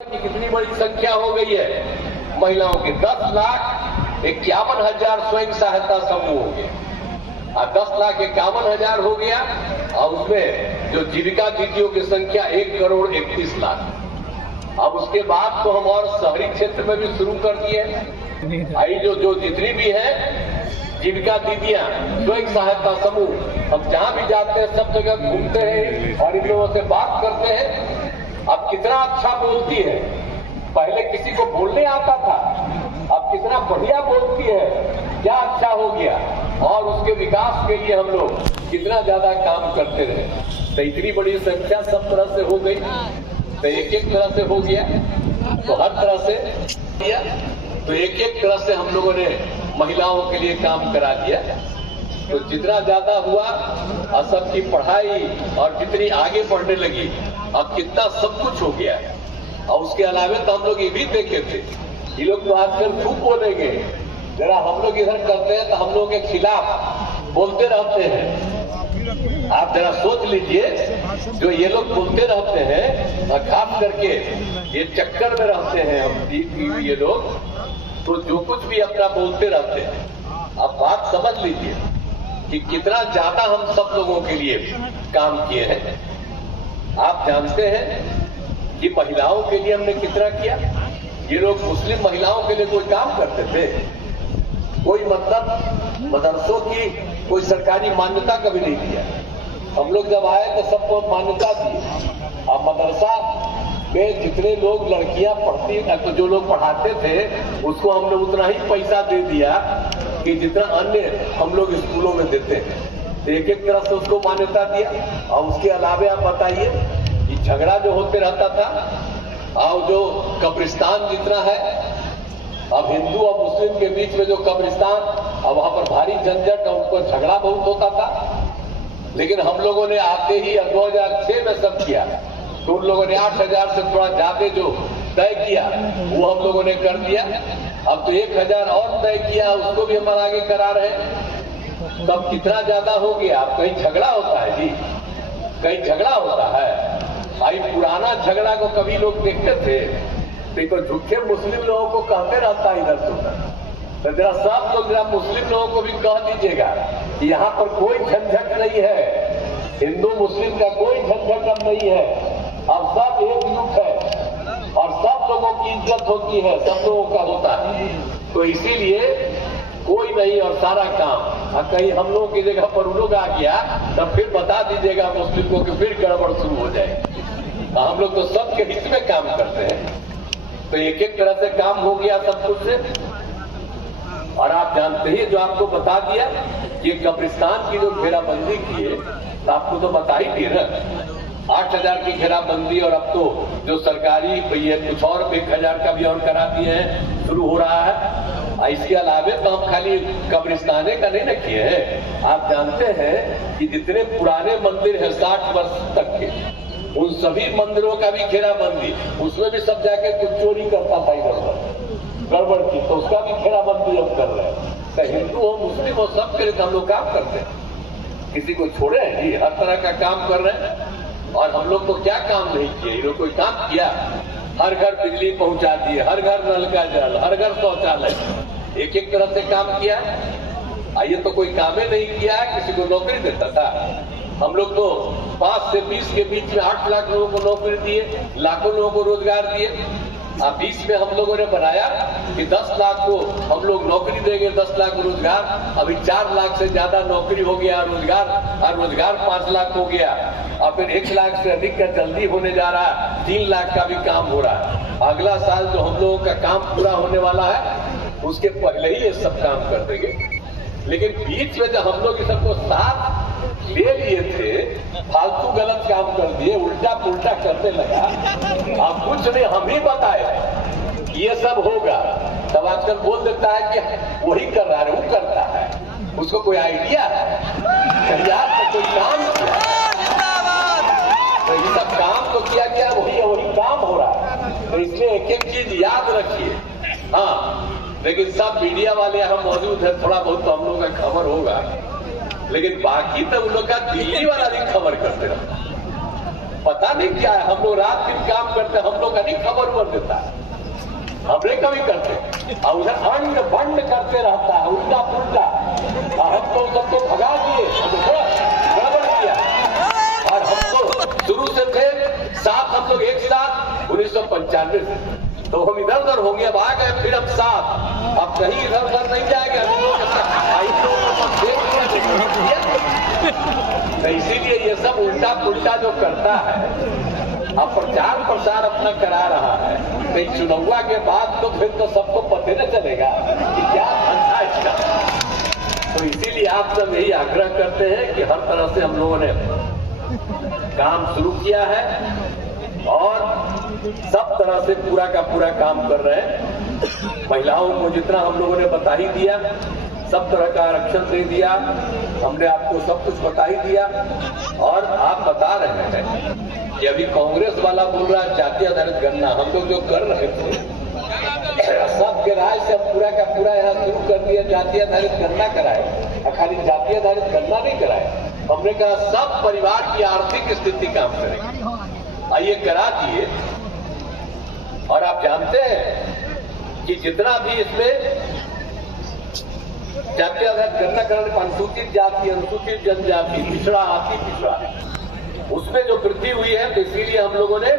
की कितनी बड़ी संख्या हो गई है महिलाओं की। 10,51,000 स्वयं सहायता समूह हो गया और 10,51,000 हो गया और उसमें जो जीविका दीदियों की संख्या 1,31,00,000। अब उसके बाद तो हम और शहरी क्षेत्र में भी शुरू कर दिए। आई जो जितनी भी है जीविका दीदियां स्वयं सहायता समूह, हम जहां भी जाते हैं सब जगह घूमते हैं और इन लोगों से बात करते हैं। अब कितना अच्छा बोलती है, पहले किसी को बोलने आता था, अब कितना बढ़िया बोलती है, क्या अच्छा हो गया। और उसके विकास के लिए हम लोग कितना ज्यादा काम करते रहे। तो इतनी बड़ी संख्या सब तरह से हो गई, तो एक एक तरह से हो गया, तो हर तरह से किया, तो एक एक तरह से हम लोगों ने महिलाओं के लिए काम करा दिया। तो जितना ज्यादा हुआ और सबकी पढ़ाई और जितनी आगे बढ़ने लगी, अब कितना सब कुछ हो गया है। और उसके अलावा तो हम लोग ये भी देखे थे, ये लोग तो आजकल खूब बोलेंगे, जरा हम लोग इधर करते हैं तो हम लोग के खिलाफ बोलते रहते हैं। आप जरा सोच लीजिए, जो ये लोग बोलते रहते हैं और खास करके ये चक्कर में रहते हैं हम ये लोग, तो जो कुछ भी अपना बोलते रहते हैं। आप बात समझ लीजिए कि कितना ज्यादा हम सब लोगों के लिए काम किए हैं। आप जानते हैं कि महिलाओं के लिए हमने कितना किया। ये लोग मुस्लिम महिलाओं के लिए कोई काम करते थे? कोई मतलब मदरसों की कोई सरकारी मान्यता कभी नहीं दिया। हम लोग जब आए तो सबको मान्यता दी। अब मदरसा में जितने लोग लड़कियां पढ़ती, तो जो लोग पढ़ाते थे उसको हमने उतना ही पैसा दे दिया कि जितना अन्य हम लोग स्कूलों में देते हैं। तो एक एक तरफ से उसको मान्यता दिया। और उसके अलावा आप बताइए, ये झगड़ा जो होते रहता था, और जो कब्रिस्तान जितना है, अब हिंदू और मुस्लिम के बीच में जो कब्रिस्तान, अब वहां पर भारी झंझट और उनको झगड़ा बहुत होता था। लेकिन हम लोगों ने आते ही 2006 में सब किया, तो उन लोगों ने 8,000 से थोड़ा ज्यादा जो तय किया वो हम लोगों ने कर दिया। अब तो 1,000 और तय किया, उसको भी हम आगे करा रहे हैं। तब कितना ज्यादा हो गया। अब कहीं झगड़ा होता है जी, कहीं झगड़ा होता है भाई। पुराना झगड़ा को कभी लोग देखते थे, तो झूठे मुस्लिम लोगों को कहते रहता है इधर से उधर। तो जरा सब लोग जरा मुस्लिम लोगों को भी कह दीजिएगा कि यहाँ पर कोई झंझट नहीं है, हिंदू मुस्लिम का कोई झंझट अब नहीं है। अब सब एकजुट है और सब लोगों की इज्जत होती है, सब लोगों का होता है। तो इसीलिए कोई नहीं और सारा काम। और कहीं हम लोगों की जगह पर लोग आ गया तब फिर बता दीजिएगा मुस्लिम को कि फिर गड़बड़ शुरू हो जाएगी। हम लोग तो सबके हित में काम करते हैं। तो एक एक तरह से काम हो गया सब कुछ से। और आप जानते ही, जो आपको बता दिया कि कब्रिस्तान की जो घेराबंदी की है, तो आपको तो बता ही दिए ना, 8,000 की घेराबंदी। और अब तो जो सरकारी ये कुछ और 1,000 का भी और करा दिए हैं, शुरू हो रहा है। इसके अलावे तो हम खाली कब्रिस्ताने का नहीं न किए हैं। आप जानते हैं कि जितने पुराने मंदिर हैं 60 वर्ष तक के, उन सभी मंदिरों का भी घेराबंदी, उसमें भी सब जाके कुछ चोरी करता था इधर गड़बड़ की, तो उसका भी घेराबंदी हम कर रहे हैं। तो हिंदू हो मुस्लिम हो सब के लिए हम लोग काम करते हैं, किसी को छोड़े हैं जी, हर तरह का काम कर रहे हैं। और हम लोग तो क्या काम नहीं किए, ये लोग कोई काम किया। हर घर बिजली पहुंचा दिए, हर घर नल का जल, हर घर शौचालय, एक एक तरह से काम किया। ये तो कोई काम ही नहीं किया है, किसी को नौकरी देता था। हम लोग तो 5 से 20 के बीच में 8 लाख लोगों को नौकरी दिए, लाखों लोगों को रोजगार दिए। 20 में हम लोगों ने बनाया कि 10 लाख को हम लोग नौकरी देंगे, 10 लाख रोजगार। अभी 4 लाख से ज्यादा नौकरी हो गया, रोजगार 5 लाख हो गया। और फिर 1 लाख से अधिक का जल्दी होने जा रहा है, 3 लाख का भी काम हो रहा है। अगला साल जो हम लोगों का काम पूरा होने वाला है, उसके पहले ही ये सब काम कर देंगे। लेकिन बीच में जब हम लोग इस सबको साथ ले लिए थे, फालतू गलत काम कर दिए, उल्टा पुल्टा करने लगा। अब कुछ नहीं, हम ही बताए ये सब होगा, तब आजकल बोल देता है कि वही कर रहा है, वो करता है, उसको कोई आइडिया है, यार तो कोई काम किया, तो ये सब काम तो किया गया, वही काम हो रहा है। तो इसलिए एक एक चीज याद रखिए। हाँ, लेकिन सब मीडिया वाले यहाँ मौजूद है, थोड़ा बहुत तो हम लोगों का खबर होगा, लेकिन बाकी तो उन लोग का दिल्ली वाला भी खबर करते रहता। पता नहीं क्या है, हम लोग रात दिन काम करते, हम लोग का नहीं खबर उबर देता है, हमने कभी करते, और उधर अंड बंड करते रहता है उल्टा पुल्टा, हम तो सबको भगा दिए, गड़बड़ किया। और हम तो शुरू से थे साथ, हम लोग एक साथ 1995 से, तो हम इधर उधर होंगे, अब आ गए फिर हम साथ, अब कहीं इधर उधर नहीं जाएंगे। तो इसीलिए ये सब उल्टा पुल्टा जो करता है, अब प्रचार प्रसार अपना करा रहा है, तो चुनाव के बाद तो फिर तो सबको पता न चलेगा कि क्या धंधा इसका। तो इसीलिए आप सब यही आग्रह करते हैं कि हर तरह से हम लोगों ने काम शुरू किया है और सब तरह से पूरा का पूरा काम कर रहे हैं। महिलाओं को जितना हम लोगों ने बता ही दिया, सब तरह का आरक्षण दे दिया, हमने आपको सब कुछ बता ही दिया। और आप बता रहे हैं कि अभी कांग्रेस वाला बोल रहा है जातीय आधारित गणना, हम लोग जो कर रहे थे सबके राय से पूरा का पूरा यहाँ शुरू कर दिया, जातीय आधारित गणना कराए, खाली जातीय आधारित गणना नहीं कराए, हमने कहा सब परिवार की आर्थिक स्थिति काम करेगी, आइए करा दिए। और आप जानते हैं कि जितना भी इसमें जातीय आधारित गणना कराने पर अनुसूचित जाति, अनुसूचित जनजाति, पिछड़ा, अति पिछड़ा, उसमें जो वृद्धि हुई है, तो इसीलिए हम लोगों ने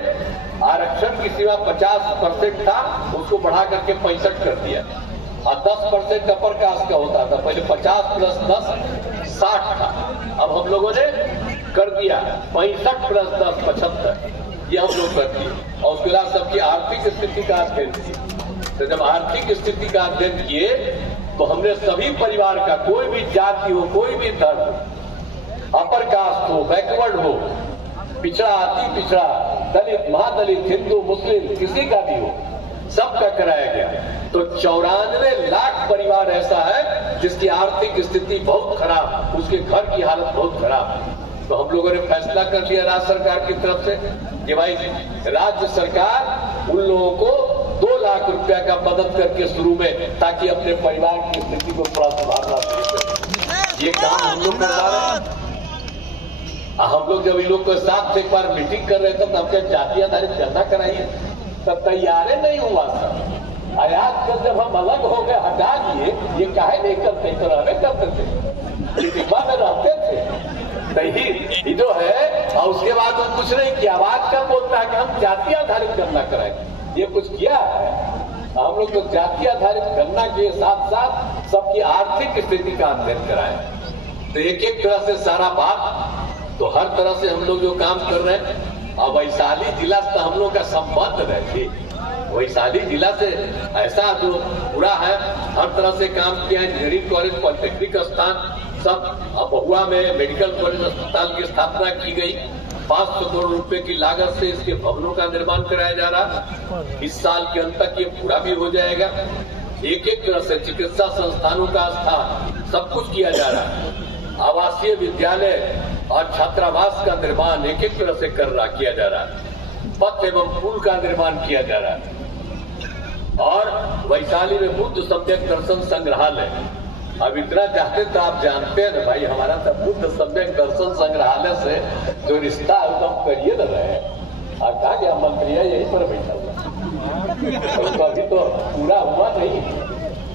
आरक्षण की सीमा 50% था, उसको बढ़ा करके 65 कर दिया, और 10% अपर कास्ट का होता था, पहले 50 + 10 60 था, अब हम लोगों ने कर दिया 65 + 10 75, ये हम लोग कर दिए। और उसके बाद सबकी आर्थिक स्थिति का अध्ययन किया, तो जब आर्थिक स्थिति का अध्ययन किए तो हमने सभी परिवार का, कोई भी जाति हो, कोई भी धर्म, अपर कास्ट हो, बैकवर्ड हो, पिछड़ा, अति पिछड़ा, दलित, महादलित, हिंदू, मुस्लिम, किसी का भी हो, सबका कराया गया। तो 94 लाख परिवार ऐसा है जिसकी आर्थिक स्थिति बहुत खराब, उसके घर की हालत बहुत खराब। तो हम लोगों ने फैसला कर लिया राज्य सरकार की तरफ से कि भाई राज्य सरकार उन लोगों को 2 लाख रुपया का मदद करके शुरू में, ताकि अपने परिवार की स्थिति को थोड़ा सुधारना चाहिए। ये काम हम लोग करवा रहे हैं। हम लोग जब इन लोग के साथ एक बार मीटिंग कर रहे थे, तब क्या जातीय आधारित गणना कराइए, तब तैयार नहीं हुआ सब। आयात कर जब हम अलग हो गए, हटा दिए, ये काहे नहीं करते, तो रहने करते थे, डिब्बा में रहते थे, सही जो है। और उसके बाद वो कुछ नहीं किया, आवाज का बोलता है कि हम जातीय आधारित गणना कराएंगे, ये कुछ किया है। हम लोग तो जातीय आधारित गणना के साथ साथ सबकी आर्थिक स्थिति का अध्ययन कराए। तो एक एक तरह से सारा बात, तो हर तरह से हम लोग जो काम कर रहे हैं। और वैशाली जिला से हम लोग का संबंध रहती, वैशाली जिला से ऐसा जो पूरा है, हर तरह से काम किया। इंजीनियरिंग कॉलेज, पॉलिटेक्निक स्थान सब, बहुआ में मेडिकल कॉलेज अस्पताल की स्थापना की गई, 500 करोड़ रुपए की लागत से इसके भवनों का निर्माण कराया जा रहा। इस साल के अंत तक ये पूरा भी हो जाएगा। एक एक तरह से चिकित्सा संस्थानों का स्थान सब कुछ किया जा रहा है। आवासीय विद्यालय और छात्रावास का निर्माण एक एक तरह से किया जा रहा है। पथ एवं पुल का निर्माण किया जा रहा है। और वैशाली में बुद्ध सम्यक दर्शन संग्रहालय, अब इतना चाहते तो आप जानते हैं ना भाई, हमारा तो बुद्ध सम्यक दर्शन संग्रहालय से जो रिश्ता है वो हम करिए न रहे। अब कहा गया मंत्री है यहीं पर बैठा हुआ, तो अभी तो पूरा हुआ नहीं।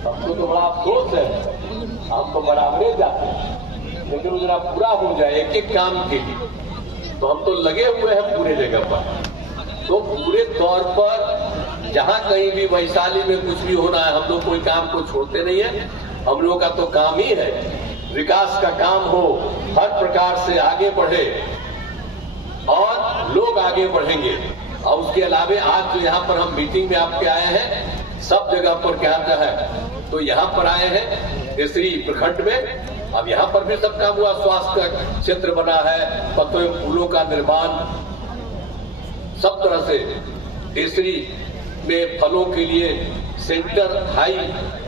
हमको तो बड़ा अफसोस है, हम तो बराबरे जाते हैं, लेकिन वो जरा पूरा हो जाए एक एक काम के लिए, तो हम तो लगे हुए हैं पूरे जगह पर। तो पूरे तौर पर जहां कहीं भी वैशाली में कुछ भी होना है, हम लोग कोई काम को छोड़ते नहीं है। हम लोग का तो काम ही है विकास का काम हो, हर प्रकार से आगे बढ़े और लोग आगे बढ़ेंगे। और उसके अलावे आज जो यहाँ पर हम मीटिंग में आपके आए हैं, सब जगह पर क्या है, तो यहाँ पर आए हैं केसरी प्रखंड में। अब यहाँ पर भी सब काम हुआ, स्वास्थ्य का क्षेत्र बना है, पत्तों एवं फूलों का निर्माण, सब तरह से। केसरी में फलों के लिए सेंटर हाई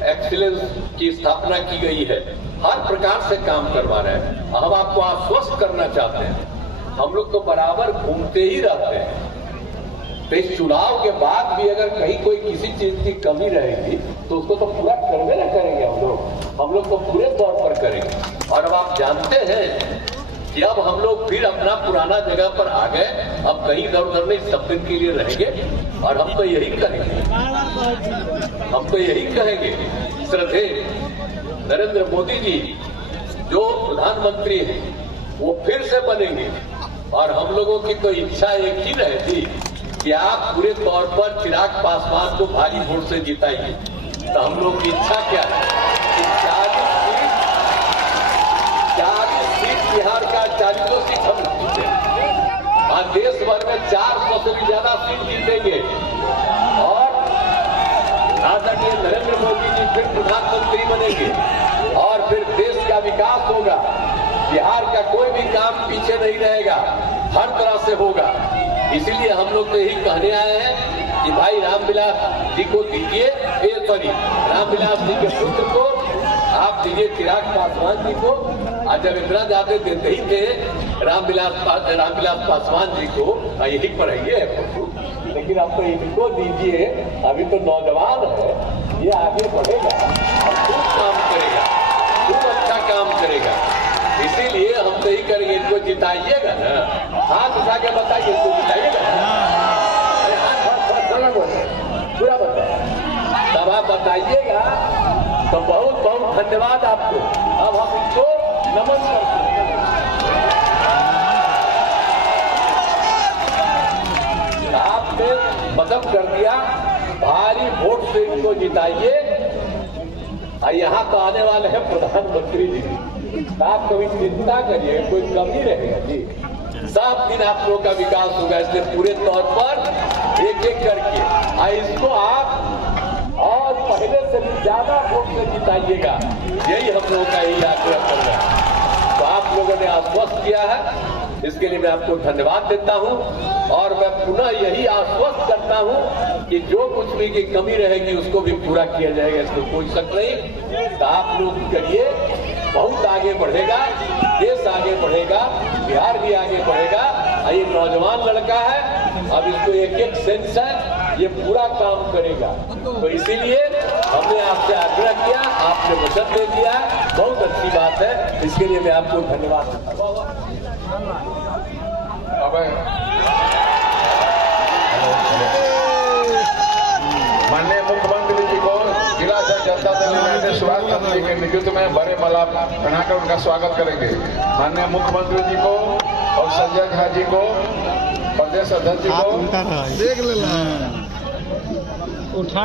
एक्सीलेंस की स्थापना की गई है। हर प्रकार से काम करवा रहे हैं। हम आपको आश्वस्त करना चाहते हैं, हम लोग तो बराबर घूमते ही रहते हैं। तो इस चुनाव के बाद भी अगर कहीं कोई किसी चीज की कमी रहेगी तो उसको तो पूरा करवे ना करेंगे हम लोग तो पूरे तौर पर करेंगे। और अब आप जानते हैं कि अब हम लोग फिर अपना पुराना जगह पर आ गए। अब कहीं इधर उधर नहीं, सब दिन के लिए रहेंगे। और हम तो यही कहेंगे, श्रद्धे नरेंद्र मोदी जी जो प्रधानमंत्री हैं वो फिर से बनेंगे। और हम लोगों की तो इच्छा एक ही रहती कि आप पूरे तौर पर चिराग पासवान को भारी वोट से जिताइए। तो हम लोग की इच्छा क्या है कि 40 सीट बिहार का 40 सीट हम जीते और देश भर में 400 से भी ज्यादा सीट जीतेंगे। और आदरणीय नरेंद्र मोदी जी फिर प्रधानमंत्री बनेंगे और फिर देश का विकास होगा। बिहार का कोई भी काम पीछे नहीं रहेगा, हर तरह से होगा। इसीलिए हम लोग तो यही कहने आए हैं कि भाई रामविलास जी को दीजिए, रामविलास जी के पुत्र को आप दीजिए, चिराग पासवान जी को। आज जब इतना ज्यादा देते ही थे रामविलास पासवान जी को, यही पर है, लेकिन आप तो इनको दीजिए। अभी तो नौजवान है, ये आगे बढ़ेगा और खूब काम करेगा, खूब अच्छा काम करेगा। इसीलिए हम तो यही करेंगे, इनको जिताइएगा ना। हाथ उठा के बताइए, इसको जिताइएगा। अरे हाथ पूरा बताइए, तब आप बताइएगा तो बहुत बहुत धन्यवाद आपको। अब हम इनको नमन करते हैं। आपने मदद कर दिया, भारी वोट से इनको जिताइए। यहाँ तो आने वाले हैं प्रधानमंत्री जी, आप कभी चिंता करिए, कोई कमी रहेगा जी, सब दिन आप लोगों का विकास होगा। इसलिए पूरे तौर पर एक एक करके इसको आप और पहले से भी ज्यादा वोट से जिताइएगा, यही हम लोगों का यही आग्रह कर रहा है। तो आप लोगों ने आश्वस्त किया है, इसके लिए मैं आपको धन्यवाद देता हूं। और मैं पुनः यही आश्वस्त करता हूं कि जो कुछ भी की कमी रहेगी उसको भी पूरा किया जाएगा, इसमें कोई शक नहीं। तो आप लोग करिए, बहुत आगे बढ़ेगा, देश आगे बढ़ेगा, बिहार भी आगे बढ़ेगा। ये नौजवान लड़का है, अब इसको एक एक सेंस है, ये पूरा काम करेगा। तो इसीलिए हमने आपसे आग्रह किया, आपने वचन दे दिया, बहुत अच्छी बात है। इसके लिए मैं आपको धन्यवाद देता हूं। माननीय मुख्यमंत्री जी को जिला जनता दल यूनाइटेड सुभाष चंद्र जी के नेतृत्व में बड़े मलाप बनाकर उनका स्वागत करेंगे। माननीय मुख्यमंत्री जी को और संजय झा जी को, प्रदेश अध्यक्ष जी को देख लेना उठा